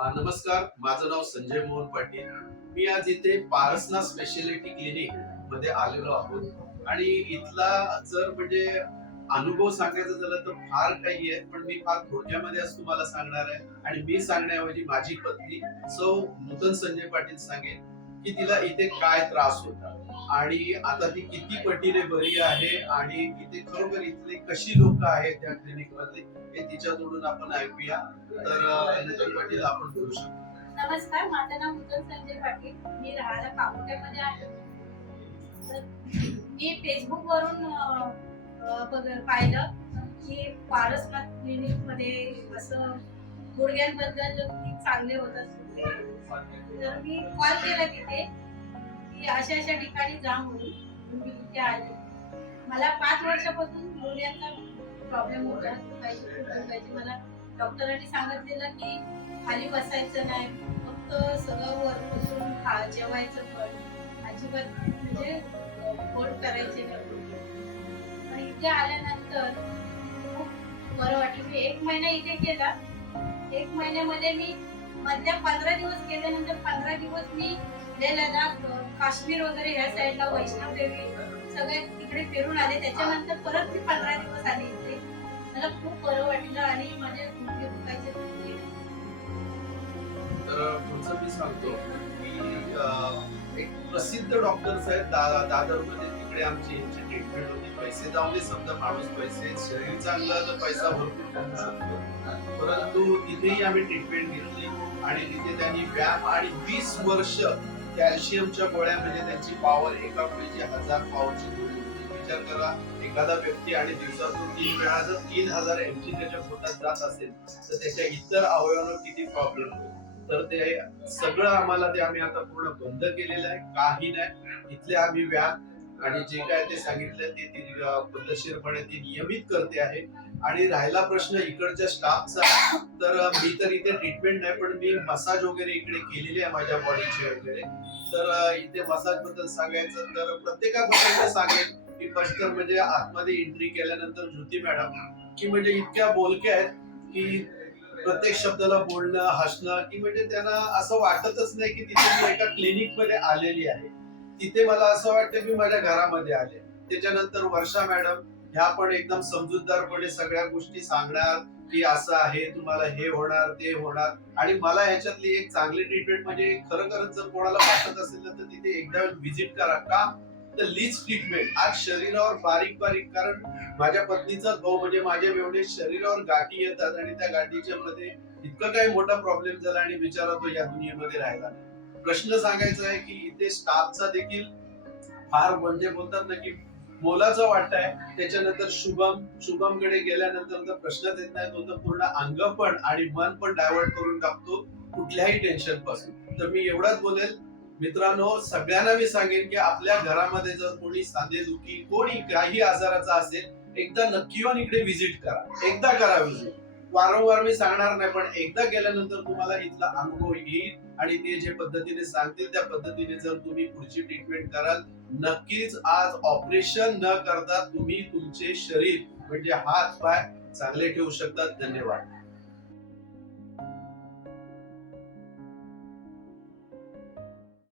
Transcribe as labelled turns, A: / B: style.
A: नमस्कार. माझं नाव संजय मोहन पाटील. मी आज इथे पारसना स्पेशालिटी क्लिनिकमध्ये आलेलो आहोत. आणि इथला जर म्हणजे अनुभव सांगायचा झाला तर फार काही आहे पण मी फार थोडक्यामध्ये आज तुम्हाला सांगणार आहे. आणि मी सांगण्याऐवजी माझी पत्नी सौ नूतन संजय पाटील सांगेल की तिला इथे काय त्रास होता? आणि आता ती किती पटीने बरी आहे आणि इथे खरोखर इथले कशी लोक आहेत त्या क्लिनिक मधले हे तिच्याकडून आपण ऐकूया. तर अ, नूतन पाटील आपण बोलू शकतो.
B: नमस्कार माझं नाव नूतन संजय पाटील. मी राहायला कामोट्यामध्ये आहे. मी फेसबुक वरून पाहिलं की पारसनाथ क्लिनिकमध्ये असं गुडघ्यांबद्दल चांगले होत असते तर मी कॉल केला तिथे की अशा अशा ठिकाणी जा म्हणून. मी तिथे आले. मला पाच वर्षापासून गुडघ्यांचा प्रॉब्लेम होता. दुखायचे मला डॉक्टरांनी सांगितलेलं की खाली बसायचं नाही. फक्त सगळं वर बसून खा जेवायचं पण. अजिबात म्हणजे पोट करायचे नाही. इथे आल्यानंतर खूप बरं वाटलं. मी एक महिना इथे केला. एक महिन्यामध्ये मी मधल्या पंधरा दिवस केल्यानंतर पंधरा दिवस मी लेह लडाख काश्मीर वगैरे ह्या साईडला वैष्णव देवी सगळे तिकडे फिरून आले. त्याच्यानंतर परत मी पंधरा दिवस आले इथे मला खूप बरं वाटलं आणि माझे दुखायचे
A: तर पुढचं मी सांगतो की एक प्रसिद्ध डॉक्टर्स आहेत दादर दादरमध्ये. तिकडे आमची यांची ट्रीटमेंट होती पैसे जाऊन समजा माणूस पैसे शरीर चांगलं तर पैसा भरपूर कमवू शकतो. परंतु तिथेही आम्ही ट्रीटमेंट घेतली आणि तिथे त्यांनी व्यायाम आणि वीस वर्ष कॅल्शियमच्या गोळ्या म्हणजे त्यांची पॉवर एका गोळीची हजार पॉवरची गोळी विचार करा एखादा व्यक्ती आणि दिवसातून तीन वेळा जर तीन हजार एमजी त्याच्या पोटात जात असेल तर त्याच्या इतर अवयवांवर किती प्रॉब्लेम होईल? तर ते सगळं आम्हाला ते आम्ही आता पूर्ण बंद केलेलं आहे. काही नाही. इथले आम्ही व्यायाम आणि जे काय ते सांगितलं ते ती पद्धतशीरपणे ती नियमित करते आहे. आणि राहिला प्रश्न इकडच्या स्टाफचा तर मी तर इथे ट्रीटमेंट नाही पण मी मसाज वगैरे इकडे केलेली आहे माझ्या बॉडीची वगैरे. तर इथे मसाजबद्दल सांगायचं तर प्रत्येकाबद्दल सांगेल सांगेन की फर्स्ट तर म्हणजे आतमध्ये एंट्री केल्यानंतर ज्योती मॅडम की म्हणजे इतक्या बोलक्या आहेत की प्रत्येक शब्दाला बोलणं हसणं की म्हणजे त्यांना असं वाटतच नाही की तिथे मी एका क्लिनिकमध्ये आलेली आहे. तिथे मला असं वाटतं मी माझ्या घरामध्ये आले. त्याच्यानंतर वर्षा मॅडम ह्या पण एकदम समजूतदारपणे सगळ्या गोष्टी सांगणार की असं आहे तुम्हाला हे होणार ते होणार. आणि मला ह्याच्यातली एक चांगली ट्रीटमेंट म्हणजे खरंच जर कोणाला वाटत असेल तर तिथे एकदा व्हिजिट करा. का? तर लीच ट्रीटमेंट आज शरीरावर बारीक बारीक कारण माझ्या पत्नीचा भाऊ म्हणजे माझ्या एवढे शरीरावर गाठी येतात आणि त्या गाठीच्या मध्ये इतकं काही मोठा प्रॉब्लेम झाला आणि विचारा तो या दुनियेमध्ये राहिला. नाही. प्रश्न सांगायचा आहे की इथे स्टाफचा देखील फार म्हणजे बोलतात ना की मोलाचं वाटतंय त्याच्यानंतर शुभम शुभमकडे गेल्यानंतर तर प्रश्नच येत नाही. तो तर पूर्ण अंग पण आणि मन पण डायव्हर्ट करून टाकतो कुठल्याही टेन्शनपासून. तर मी एवढाच बोलेल. मित्रांनो सगळ्यांना मी सांगेन की आपल्या घरामध्ये जर कोणी सांधेदुखी कोणी काही आजाराचा असेल एकदा नक्की येऊन इकडे व्हिजिट करा. एकदा करा व्हिजिट वारंवार मी सांगणार नाही पण एकदा गेल्यानंतर तुम्हाला इथला अनुभव येईल आणि ते जे पद्धतीने सांगतील त्या पद्धतीने जर तुम्ही पुढची ट्रीटमेंट कराल नक्कीच आज ऑपरेशन न करता तुम्ही तुमचे शरीर म्हणजे हात पाय चांगले ठेवू शकतात. धन्यवाद.